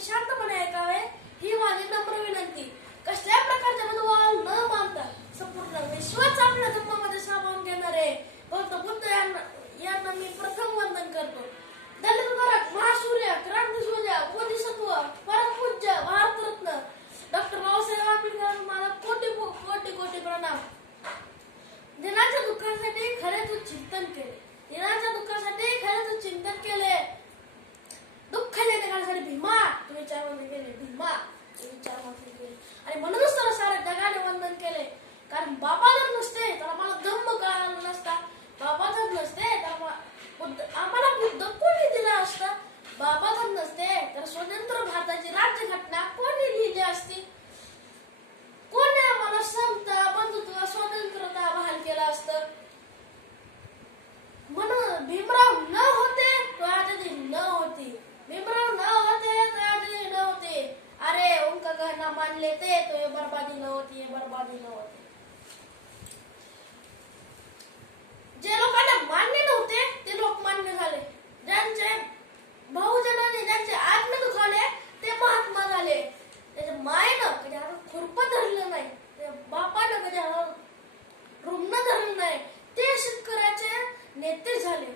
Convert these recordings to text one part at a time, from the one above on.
सर्वांनी शांतपणे ऐकावे ही माझी नम्र विनंती. कसल्याही प्रकारच्या बदलाव न मानता संपूर्ण विश्वच आपल्या धर्मामध्ये सामावून घेणारे गौतम बुद्ध यांना मी प्रथम वंदन करतो. दलित महासूर्य, क्रांतीसूर्य, बोधिसत्व, परमपूज्य भारतरत्न डॉक्टर बाबासाहेब आंबेडकर मला कोटी कोटी कोटी प्रणाम. दिनाच्या दुःखासाठी खरे तू चिंतन केले, दिनाच्या दुःखासाठी खरे तू चिंतन केले. दुःख देण्यासाठी भीमा तू विचारवंत केले, भीमा तू विचारवंत केले. आणि म्हणूनच त्याला साऱ्या जगाने वंदन केले. कारण बाबा जर नसते तर आम्हाला धम्म कळाला नसता. बाबा जर नसते तर आम्हाला बुद्ध कोणी दिला असता. बाबा जर नसते तर स्वतंत्र भारताची राज्यघटना कोणी लिहिली असती. कोणी आम्हाला समता, बंधुत्व, स्वतंत्रता बहाल केलं असतं. म्हणून भीमराव न होते तो आजादी न होती. भीमराव न होते तो आजादी न होती. अरे उनका कहना मान लेते तो ये बर्बादी न होती, ये बर्बादी न होती. जे लोकांना मान्य नव्हते ते लोक मान्य झाले. ज्यांचे बहुजनाने ज्यांचे आत्म दुखावले ते महात्मा झाले. त्याच्या मायेनं कधी खुरपं धरलं नाही, त्या बापानं कधी रुग्ण धरलं नाही, ते शेतकऱ्याचे नेते झाले,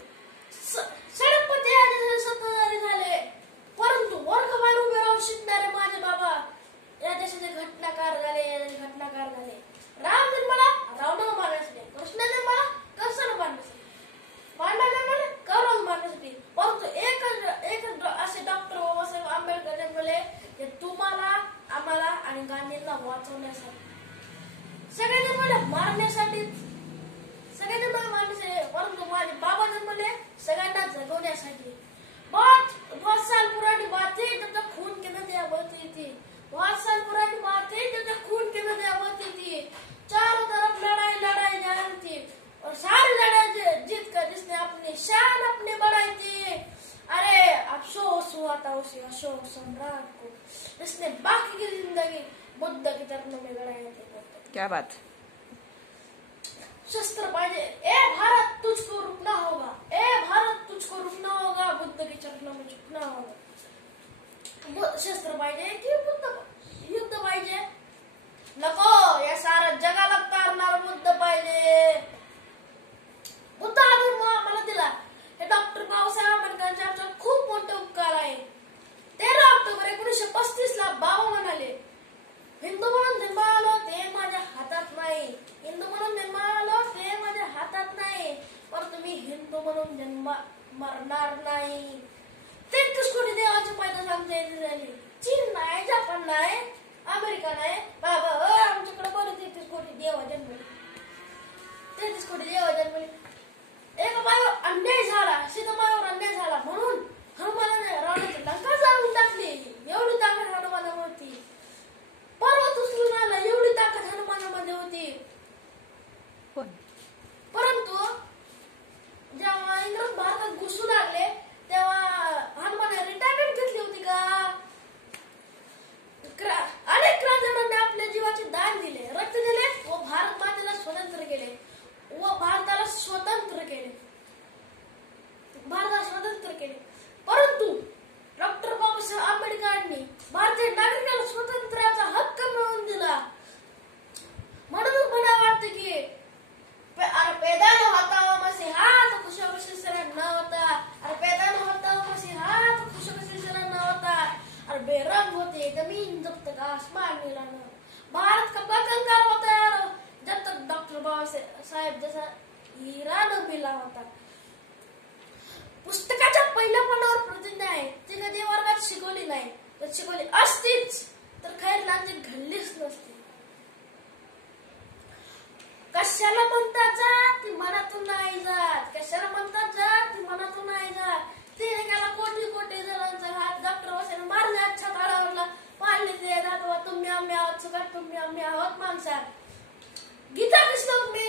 सडकपती आणि सत्ताधारी झाले. परंतु वर्गवार उभे राहून शिकणारे माझे बाबा या देशाचे घटनाकार झाले, या देशाचे घटनाकार झाले. राम जन्माला रावणाला मारण्यासाठी, कृष्ण जन्माला कंसाला मारण्यासाठी, पांडव जन्माला कौरव मारण्यासाठी. परंतु एक असे डॉक्टर बाबासाहेब आंबेडकर जन्मले ते तुम्हाला, आम्हाला आणि गांधींना वाचवण्यासाठी. सगळे जन्मले मारण्यासाठी, सगळे जन्मले मारण्यासाठी. परंतु माझे बाबा जन्मले सगळ्यांना जगवण्यासाठी. बहुत साल पुरानी बात थी जब तक खून की नदियां बहती थी. बहुत साल पुरानी बात थी जब तक खून की नदियां बहती थी. चारों तरफ लड़ाई लड़ाई जारी थी और सारी लड़ाई जीत कर जिसने अपनी शान अपनी बढ़ाई थी. अरे अफसोस हुआ था उसे अशोक सम्राट को जिसने बाकी की जिंदगी बुद्ध की चरणों में गड़ाई थी. क्या बात. शस्त्र पाहिजे. ए भारत तुझको रुकना होगा, ए भारत तुझको रुकना होगा, बुद्ध के चरणों में झुकना होगा. शस्त्र पाहिजे की बुद्ध युद्ध पाहिजे. नको, या सारा जगाला तारणारा बुद्ध पाहिजे. बुद्ध हा धर्म आम्हाला दिला. हे डॉक्टर बाबासाहेब आंबेडकरांचे आमच्यावर खूप मोठे उपकार आहे. 13 ऑक्टोबर 1935 ला बाबा म्हणाले, हिंदू म्हणून जन्मालो ते माझ्या हातात नाही, हिंदू म्हणून जन्मालो ते माझ्या हातात नाही, पण तुम्ही हिंदू म्हणून जन्म मरणार नाही. 33 कोटी देवाची पैदास आमच्या इथे झाली. चीन नाही, जपान नाही, अमेरिका नाही. बाबा आमच्याकडे बरं 33 कोटी देवा जन्मले, 33 कोटी देवा जन्मले. एक मायावर अन्याय झाला, सीतामायावर अन्याय झाला म्हणून हनुमानाने रावणाची लंका जाळून टाकली. एवढी ताकद हनुमानामध्ये होती. पर्वत उचलून आला, एवढी ताकद हनुमानामध्ये होती. परंतु जेव्हा इंग्रज भारतात घुसू लागले तेव्हा हनुमानाने रिटायरमेंट घेतली होती का? अनेक क्रांतिकारकांनी आपल्या जीवाचे दान दिले, रक्त दिले व भारत मातेला स्वतंत्र केले व भारताला स्वतंत्र केले, भारताला स्वतंत्र केले. परंतु डॉक्टर बाबासाहेब आंबेडकरांनी भारतीय नागरिकाला स्वातंत्र्याचा हक्क मिळवून दिला. म्हणूनच मला वाटतं की पैदा न होता हुआ मसीहा तो खुशियों का सिलसिला न होता. अरे पैदा न होता हुआ मसीहा तो खुशियों का सिलसिला न होता. और बेरंग होते जमीन जब तक आसमान मिला न. भारत का कंगाल होता है जब तक डॉक्टर बाबा साहेब जैसा हीरा न मिला होता. पुस्तकाच्या पहिल्या पानावर प्रतिज्ञा आहे, ती कधी वर्गात शिकवली नाही. तर शिकवली असतीच तर खैर लांजी घडलीच नसती. कशाला म्हणतात जात ती मनातून नाही जात, कशाला म्हणतात जात ती मनातून नाही जात. तिने गेला कोटी कोटी जणांचा हात डॉक्टर बाबासाहेब मारले अच्छा ताळावरला पाळले ते दाखवा तुम्ही आम्ही आहोत सुखात, तुम्ही आम्ही आहोत माणसात. गीता के श्लोक में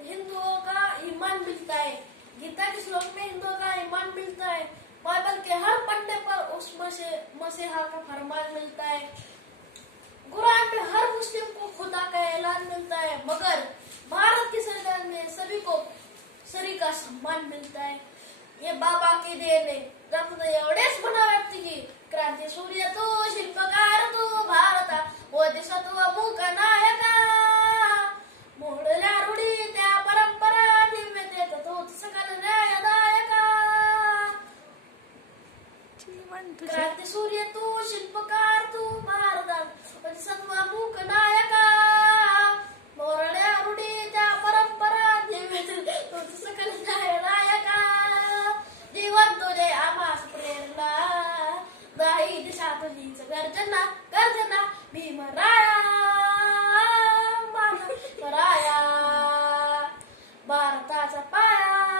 हिंदुओं का ईमान मिलता है. गीता के श्लोक में हिंदुओं का ईमान मिलता है. बाइबल के हर पन्ने पर उस मसीहा का फरमान मिलता है. कुरान में हर मुस्लिम को खुदा का ऐलान मिलता है. मगर भारत के संविधान में सभी को सभी का सम्मान मिलता है. ये बाबा की देणे रत्न एवढेच म्हणावेत की क्रांती सूर्य तू शिल्पकार तू भारता बोधिसत्व मूक नायका मोडल्या रूढी त्या परंपरा दिव्यतेत तूच सकल न्यायदायका क्रांती सूर्य तू शिल्पकार तू भारता बोधिसत्व मूक नायका मोडल्या रूढी त्या परंपरा दिव्यतेत तूच सकल न्यायदायका जीवन तुझे आभास प्रेरणा नाही दिशा तुझीच गर्जना गर्जना भीमराया मानवराया भारताचा पाया